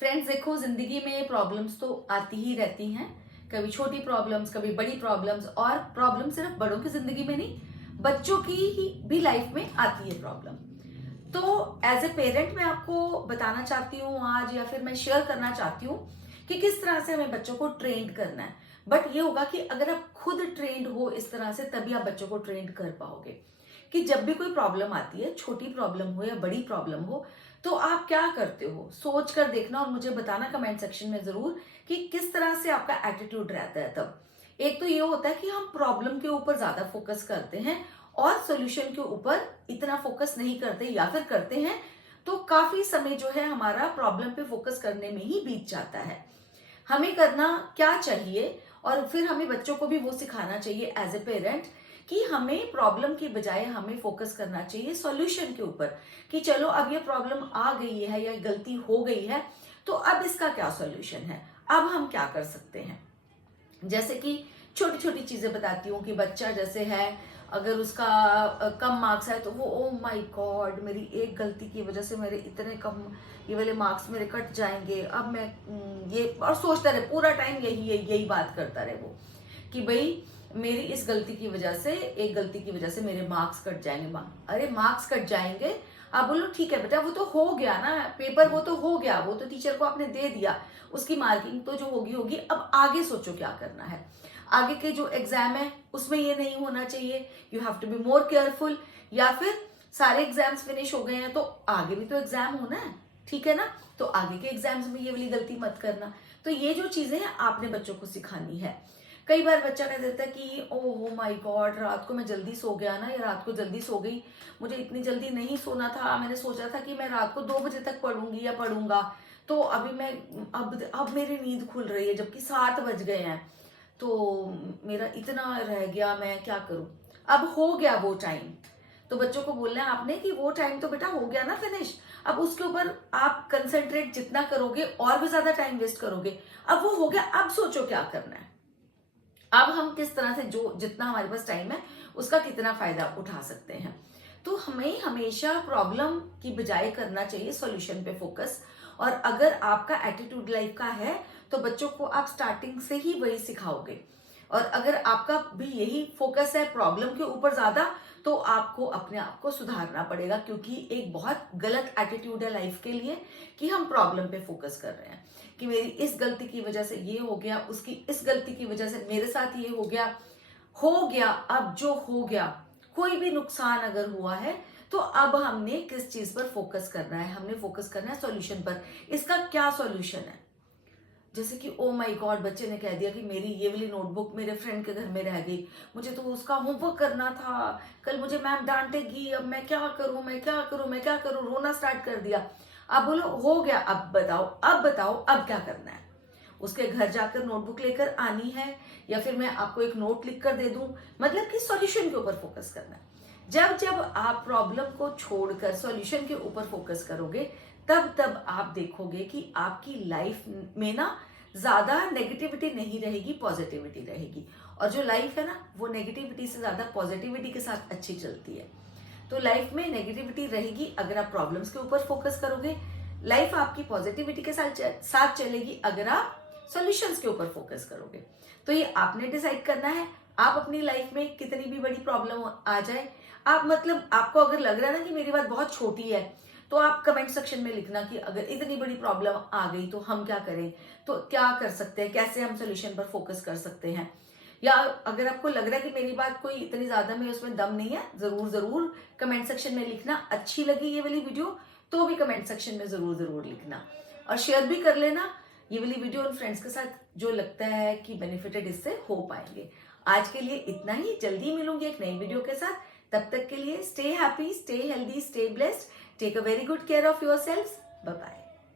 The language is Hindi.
फ्रेंड्स देखो, जिंदगी में प्रॉब्लम्स तो आती ही रहती हैं। कभी छोटी प्रॉब्लम्स, कभी बड़ी प्रॉब्लम्स। और प्रॉब्लम सिर्फ बड़ों की जिंदगी में नहीं, बच्चों की ही भी लाइफ में आती है प्रॉब्लम। तो एज ए पेरेंट मैं आपको बताना चाहती हूँ आज, या फिर मैं शेयर करना चाहती हूँ कि किस तरह से हमें बच्चों को ट्रेंड करना है। बट ये होगा कि अगर आप खुद ट्रेंड हो इस तरह से, तभी आप बच्चों को ट्रेंड कर पाओगे। कि जब भी कोई प्रॉब्लम आती है, छोटी प्रॉब्लम हो या बड़ी प्रॉब्लम हो, तो आप क्या करते हो सोच कर देखना और मुझे बताना कमेंट सेक्शन में जरूर कि किस तरह से आपका एटीट्यूड रहता है तब। एक तो ये होता है कि हम प्रॉब्लम के ऊपर ज्यादा फोकस करते हैं और सोल्यूशन के ऊपर इतना फोकस नहीं करते, या फिर करते हैं तो काफी समय जो है हमारा प्रॉब्लम पे फोकस करने में ही बीत जाता है। हमें करना क्या चाहिए, और फिर हमें बच्चों को भी वो सिखाना चाहिए एज ए पेरेंट कि हमें प्रॉब्लम की बजाय हमें फोकस करना चाहिए सॉल्यूशन के ऊपर। कि चलो अब ये प्रॉब्लम आ गई है या गलती हो गई है, तो अब इसका क्या सॉल्यूशन है, अब हम क्या कर सकते हैं। जैसे कि छोटी छोटी चीजें बताती हूँ कि बच्चा जैसे है, अगर उसका कम मार्क्स है तो वो ओ माय गॉड, मेरी एक गलती की वजह से मेरे इतने कम ये वाले मार्क्स मेरे कट जाएंगे, अब मैं ये, और सोचता रहे पूरा टाइम यही बात करता रहे वो कि भाई मेरी इस गलती की वजह से, एक गलती की वजह से मेरे मार्क्स कट जाएंगे। अरे मार्क्स कट जाएंगे, आप बोलो ठीक है बेटा, वो तो हो गया ना पेपर, वो तो हो गया, वो तो टीचर को आपने दे दिया, उसकी मार्किंग तो जो होगी होगी, अब आगे सोचो क्या करना है। आगे के जो एग्जाम है उसमें ये नहीं होना चाहिए, you have to be more careful. या फिर सारे एग्जाम्स फिनिश हो गए हैं तो आगे भी तो एग्जाम होना है, ठीक है ना, तो आगे के एग्जाम्स में ये वाली गलती मत करना। तो ये जो चीजें हैं आपने बच्चों को सिखानी है। कई बार बच्चा कह देता है कि ओह माय गॉड, रात को मैं जल्दी सो गया ना, या रात को जल्दी सो गई, मुझे इतनी जल्दी नहीं सोना था, मैंने सोचा था कि मैं रात को 2 बजे तक पढ़ूंगी या पढ़ूंगा, तो अभी मैं अब मेरी नींद खुल रही है जबकि 7 बज गए हैं, तो मेरा इतना रह गया, मैं क्या करूं। अब हो गया वो टाइम, तो बच्चों को बोलना है आपने कि वो टाइम तो बेटा हो गया ना फिनिश, अब उसके ऊपर आप कंसंट्रेट जितना करोगे और भी ज्यादा टाइम वेस्ट करोगे। अब वो हो गया, अब सोचो क्या करना है, अब हम किस तरह से जो जितना हमारे पास टाइम है उसका कितना फायदा उठा सकते हैं। तो हमें हमेशा प्रॉब्लम की बजाय करना चाहिए सॉल्यूशन पे फोकस। और अगर आपका एटीट्यूड लाइफ का है तो बच्चों को आप स्टार्टिंग से ही वही सिखाओगे। और अगर आपका भी यही फोकस है प्रॉब्लम के ऊपर ज्यादा, तो आपको अपने आप को सुधारना पड़ेगा, क्योंकि एक बहुत गलत एटीट्यूड है लाइफ के लिए कि हम प्रॉब्लम पे फोकस कर रहे हैं कि मेरी इस गलती की वजह से ये हो गया, उसकी इस गलती की वजह से मेरे साथ ये हो गया, अब जो हो गया, कोई भी नुकसान अगर हुआ है तो अब हमने किस चीज पर फोकस करना है, हमने फोकस करना है सॉल्यूशन पर। इसका क्या सॉल्यूशन है। जैसे कि ओ माय गॉड, बच्चे ने कह दिया कि मेरी ये वाली नोटबुक मेरे फ्रेंड के घर में रह गई, मुझे तो उसका होमवर्क करना था, कल मुझे मैम डांटेगी, अब मैं क्या करूं, मैं क्या करूं, मैं क्या करूं, रोना स्टार्ट कर दिया। अब बोलो हो गया, अब बताओ, अब बताओ अब क्या करना है। उसके घर जाकर नोटबुक लेकर आनी है, या फिर मैं आपको एक नोट लिख कर दे दूं, मतलब कि सॉल्यूशन के ऊपर फोकस करना है। जब जब आप प्रॉब्लम को छोड़कर सॉल्यूशन के ऊपर फोकस करोगे, तब तब आप देखोगे कि आपकी लाइफ में ना ज्यादा नेगेटिविटी नहीं रहेगी, पॉजिटिविटी रहेगी। और जो लाइफ है ना, वो नेगेटिविटी से ज्यादा पॉजिटिविटी के साथ अच्छी चलती है। तो लाइफ में नेगेटिविटी रहेगी अगर आप प्रॉब्लम्स के ऊपर फोकस करोगे, लाइफ आपकी पॉजिटिविटी के साथ चलेगी अगर आप सॉल्यूशंस के ऊपर फोकस करोगे। तो ये आपने डिसाइड करना है। आप अपनी लाइफ में कितनी भी बड़ी प्रॉब्लम आ जाए, आप मतलब आपको अगर लग रहा है ना कि मेरी बात बहुत छोटी है, तो आप कमेंट सेक्शन में लिखना कि अगर इतनी बड़ी प्रॉब्लम आ गई तो हम क्या करें, तो क्या कर सकते हैं, कैसे हम सोल्यूशन पर फोकस कर सकते हैं। या अगर आपको लग रहा है कि मेरी बात कोई इतनी ज्यादा में उसमें दम नहीं है, जरूर जरूर कमेंट सेक्शन में लिखना। अच्छी लगी ये वाली वीडियो तो भी कमेंट सेक्शन में जरूर जरूर लिखना, और शेयर भी कर लेना ये वाली वीडियो उन फ्रेंड्स के साथ जो लगता है कि बेनिफिटेड इससे हो पाएंगे। आज के लिए इतना ही, जल्दी मिलूंगी एक नई वीडियो के साथ। तब तक के लिए stay happy, stay healthy, stay blessed, take a very good care of your self. Bye bye.